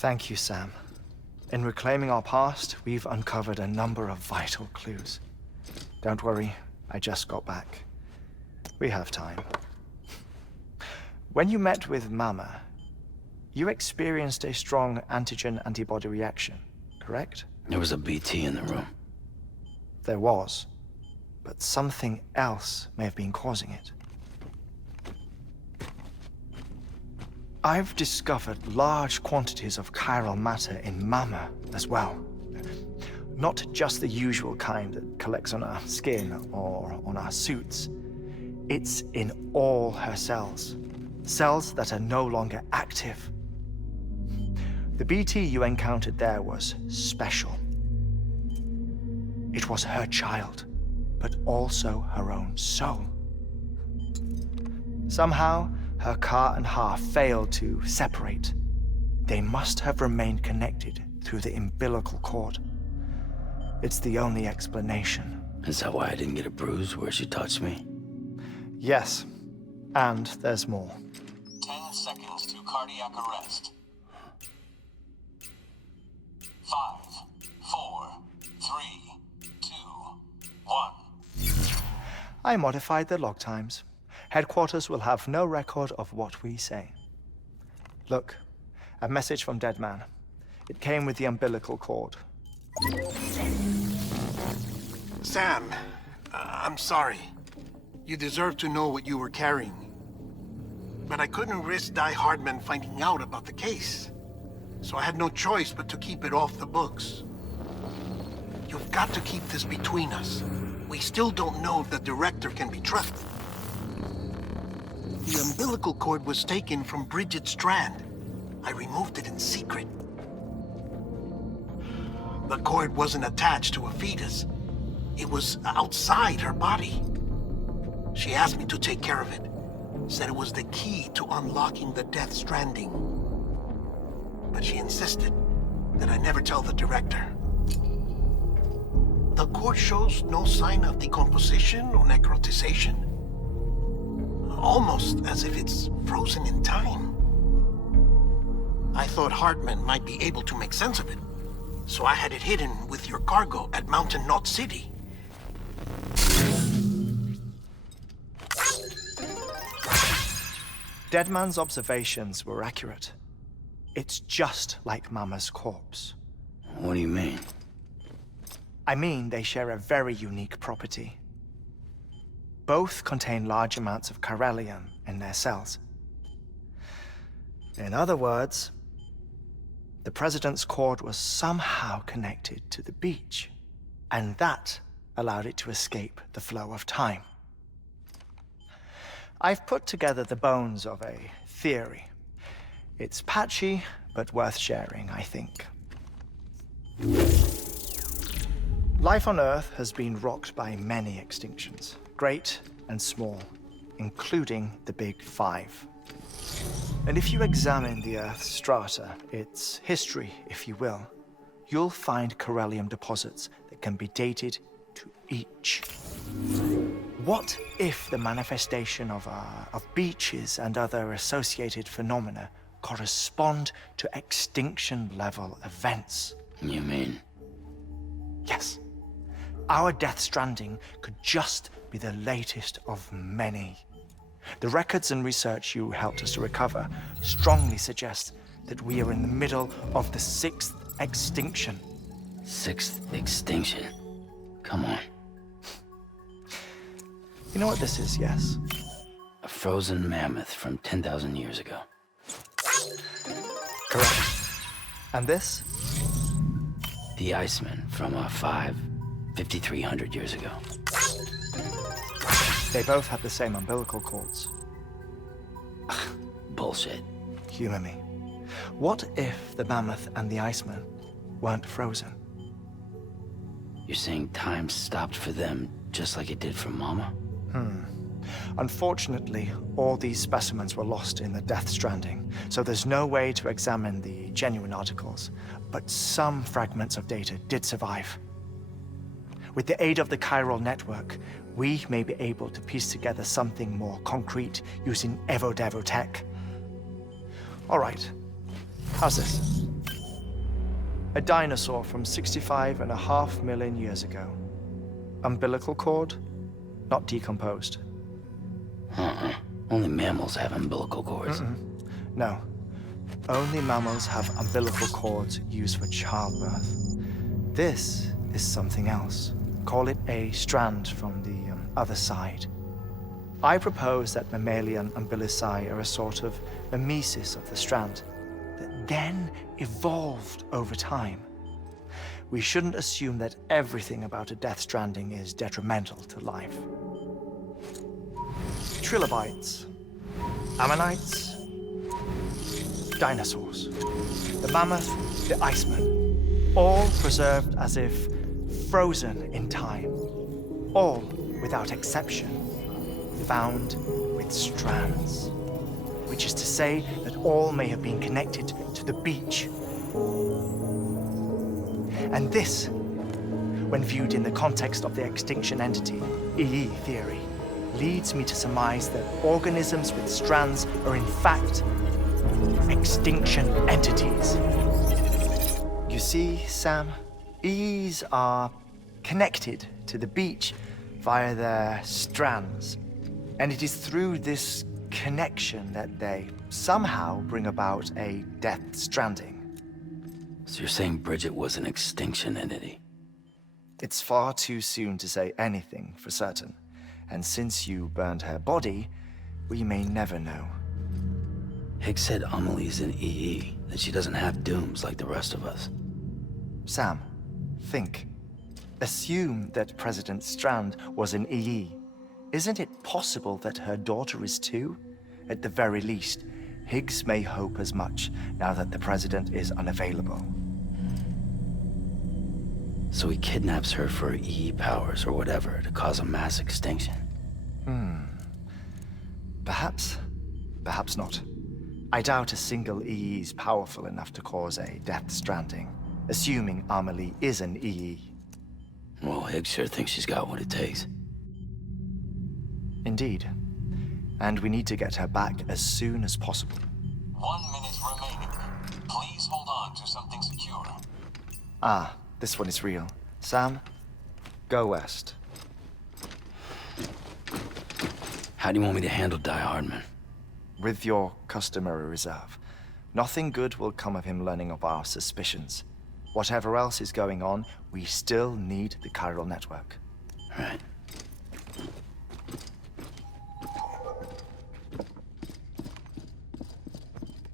Thank you, Sam. In reclaiming our past, we've uncovered a number of vital clues. Don't worry, I just got back. We have time. When you met with Mama, you experienced a strong antigen-antibody reaction, correct? There was a BT in the room. There was, but something else may have been causing it. I've discovered large quantities of chiral matter in Mama as well. Not just the usual kind that collects on our skin or on our suits. It's in all her cells. Cells that are no longer active. The BT you encountered there was special. It was her child, but also her own soul. Somehow, her car and half failed to separate. They must have remained connected through the umbilical cord. It's the only explanation. Is that why I didn't get a bruise where she touched me? Yes, and there's more. 10 seconds to cardiac arrest. 5, 4, 3, 2, 1. I modified the log times. Headquarters will have no record of what we say. Look, a message from Deadman. It came with the umbilical cord. Sam, I'm sorry. You deserve to know what you were carrying. But I couldn't risk Heartman finding out about the case. So I had no choice but to keep it off the books. You've got to keep this between us. We still don't know if the director can be trusted. The umbilical cord was taken from Bridget Strand. I removed it in secret. The cord wasn't attached to a fetus. It was outside her body. She asked me to take care of it. Said it was the key to unlocking the Death Stranding. But she insisted that I never tell the director. The cord shows no sign of decomposition or necrotization. Almost as if it's frozen in time. I thought Heartman might be able to make sense of it, so I had it hidden with your cargo at Mountain Knot City. Deadman's observations were accurate. It's just like Mama's corpse. What do you mean? I mean, they share a very unique property. Both contain large amounts of chiralium in their cells. In other words, the president's cord was somehow connected to the beach, and that allowed it to escape the flow of time. I've put together the bones of a theory. It's patchy, but worth sharing, I think. Life on Earth has been rocked by many extinctions, great and small, including the Big Five. And if you examine the Earth's strata, its history, if you will, you'll find chiralium deposits that can be dated to each. What if the manifestation of beaches and other associated phenomena correspond to extinction-level events? You mean? Yes. Our Death Stranding could just be the latest of many. The records and research you helped us to recover strongly suggest that we are in the middle of the 6th extinction. 6th extinction? Come on. You know what this is, yes? A frozen mammoth from 10,000 years ago. Correct. And this? The Iceman from 5,300 years ago. They both have the same umbilical cords. Bullshit. Humor me. What if the mammoth and the Iceman weren't frozen? You're saying time stopped for them just like it did for Mama? Unfortunately, all these specimens were lost in the Death Stranding, so there's no way to examine the genuine articles, but some fragments of data did survive. With the aid of the chiral network, we may be able to piece together something more concrete using Evo-Devo tech. All right, how's this? A dinosaur from 65.5 million years ago. Umbilical cord? Not decomposed. Only mammals have umbilical cords. No. Only mammals have umbilical cords used for childbirth. This is something else. Call it a strand from the other side. I propose that mammalian umbilici are a sort of mimesis of the strand that then evolved over time. We shouldn't assume that everything about a death stranding is detrimental to life. Trilobites, ammonites, dinosaurs, the mammoth, the iceman, all preserved as if frozen in time, all, without exception, found with strands, which is to say that all may have been connected to the beach. And this, when viewed in the context of the extinction entity, EE theory, leads me to surmise that organisms with strands are in fact extinction entities. You see, Sam, EEs are connected to the beach via their strands. And it is through this connection that they somehow bring about a death stranding. So you're saying Bridget was an extinction entity? It's far too soon to say anything for certain. And since you burned her body, we may never know. Higgs said Amelie's an EE, that she doesn't have dooms like the rest of us. Sam, think. Assume that President Strand was an EE. Isn't it possible that her daughter is too? At the very least, Higgs may hope as much now that the president is unavailable. So he kidnaps her for EE powers or whatever to cause a mass extinction. Perhaps. Perhaps not. I doubt a single EE is powerful enough to cause a death stranding, assuming Amelie is an EE. Well, Higgs sure thinks she's got what it takes. Indeed. And we need to get her back as soon as possible. 1 minute remaining. Please hold on to something secure. Ah, this one is real. Sam, go west. How do you want me to handle Die Hardman? With your customary reserve. Nothing good will come of him learning of our suspicions. Whatever else is going on, we still need the chiral network. Right.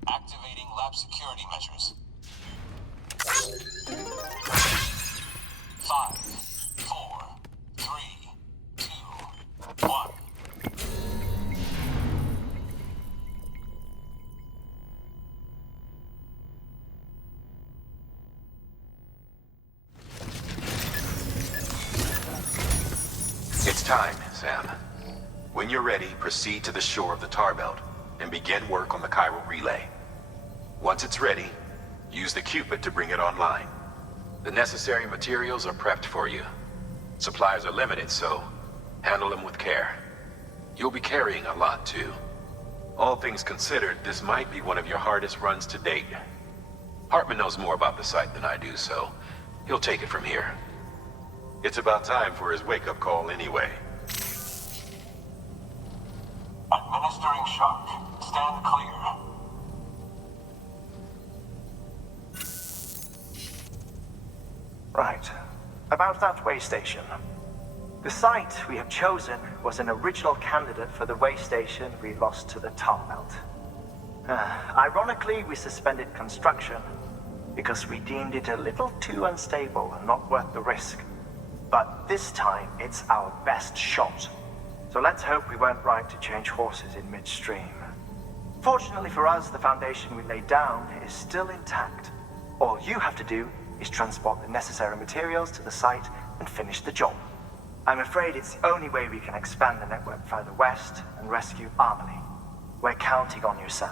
Activating lab security measures. 5, 4, 3, 2, 1. It's time, Sam. When you're ready, proceed to the shore of the tar belt and begin work on the chiral relay. Once it's ready, use the Cupid to bring it online. The necessary materials are prepped for you. Supplies are limited, so handle them with care. You'll be carrying a lot, too. All things considered, this might be one of your hardest runs to date. Heartman knows more about the site than I do, so he'll take it from here. It's about time for his wake-up call anyway. Administering shock. Stand clear. Right. About that way station. The site we have chosen was an original candidate for the way station we lost to the tar belt. Ironically, we suspended construction because we deemed it a little too unstable and not worth the risk. But this time, it's our best shot. So let's hope we weren't right to change horses in midstream. Fortunately for us, the foundation we laid down is still intact. All you have to do is transport the necessary materials to the site and finish the job. I'm afraid it's the only way we can expand the network further west and rescue Amelie. We're counting on you, Sam.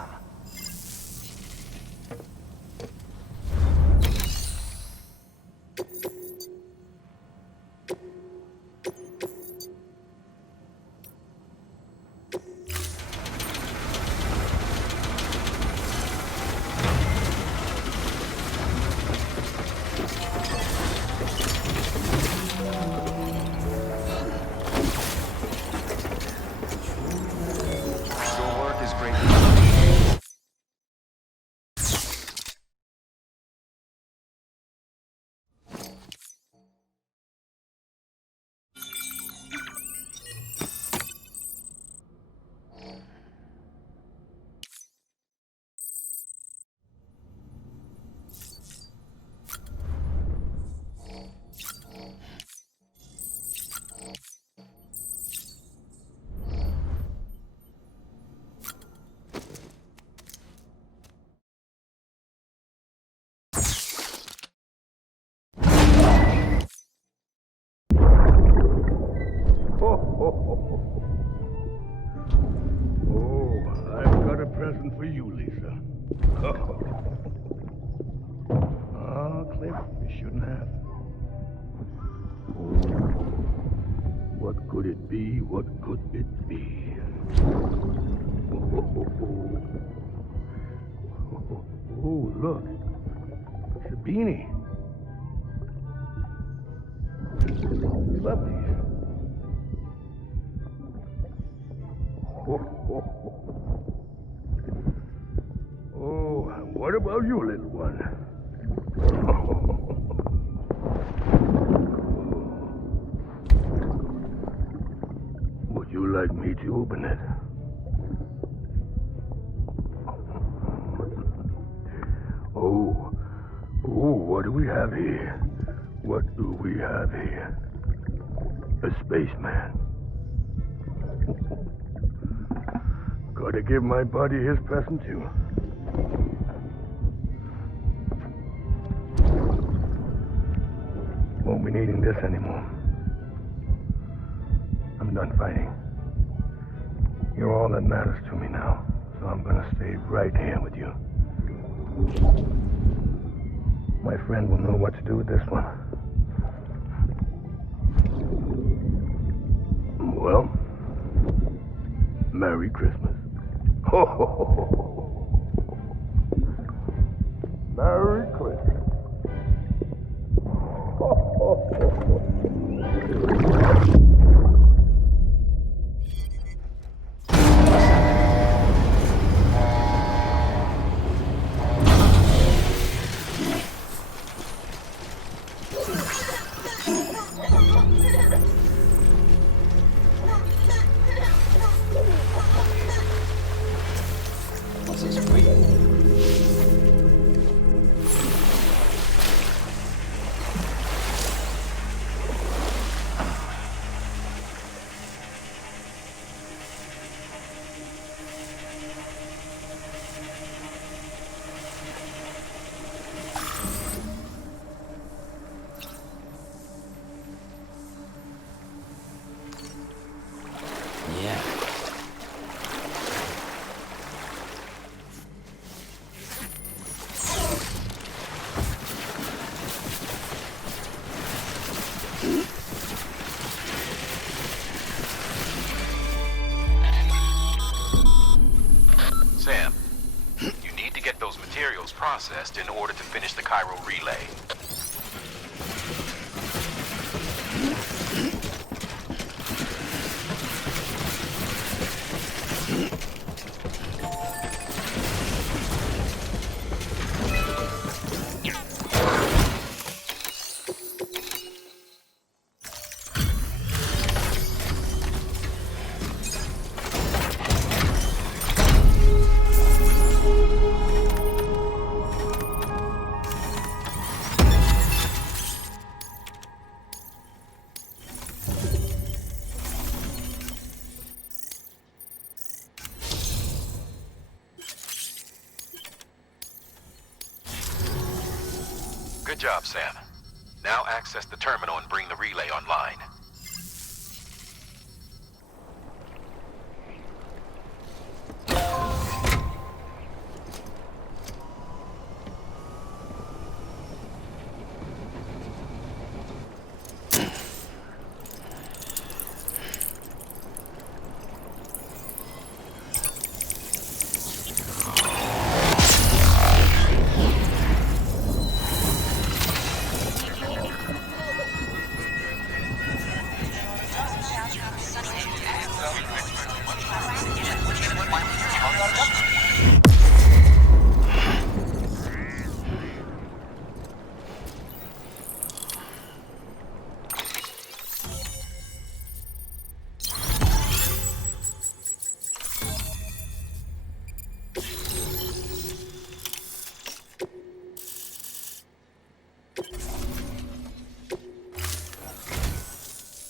Oh, I've got a present for you, Lisa. Oh, Cliff, you shouldn't have. What could it be? What could it be? Oh, look. It's a beanie. You love these. Oh, what about you, little one? Would you like me to open it? Oh, what do we have here? What do we have here? A spaceman. Gotta give my buddy his present too. Won't be needing this anymore. I'm done fighting. You're all that matters to me now, so I'm gonna stay right here with you. My friend will know what to do with this one. Well, Merry Christmas. Ho, ho, ho, ho, ho. Merry Christmas. Ho, ho, ho, ho. Processed in order to finish the Cairo relay. Good job, Sam. Now access the terminal and bring the relay online.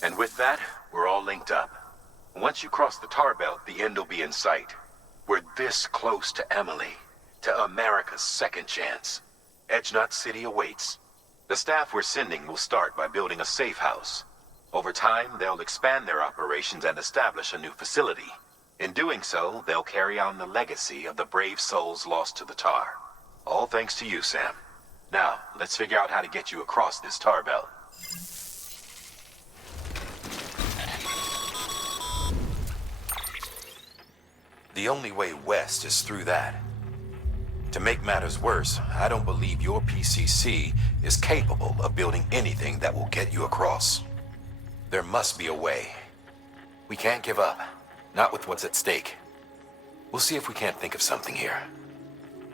And with that, we're all linked up. Once you cross the tar belt, the end will be in sight. We're this close to Emily, to America's second chance. Edgenut City awaits. The staff we're sending will start by building a safe house. Over time, they'll expand their operations and establish a new facility. In doing so, they'll carry on the legacy of the brave souls lost to the tar. All thanks to you, Sam. Now, let's figure out how to get you across this tar belt. The only way west is through that. To make matters worse, I don't believe your PCC is capable of building anything that will get you across. There must be a way. We can't give up, not with what's at stake. We'll see if we can't think of something here.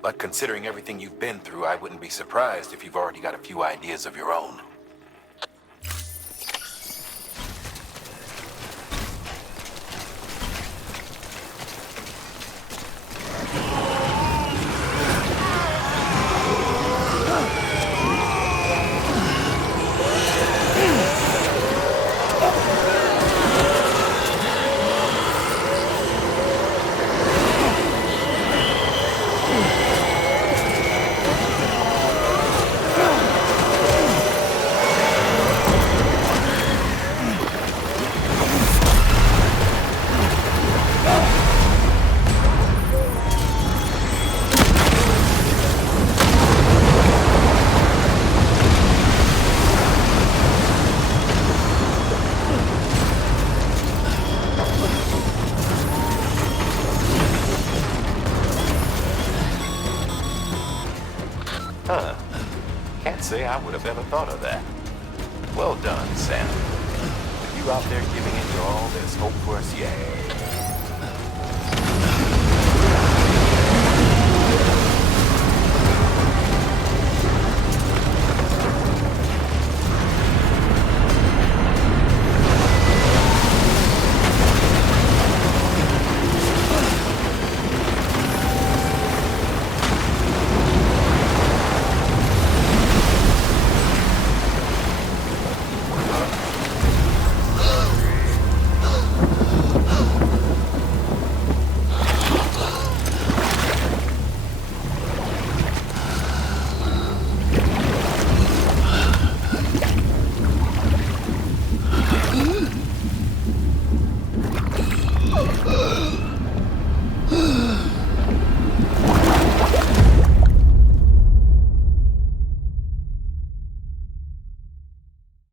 But considering everything you've been through, I wouldn't be surprised if you've already got a few ideas of your own. Can't say I would have ever thought of that. Well done, Sam. With you out there giving it your all, there's hope for us yet.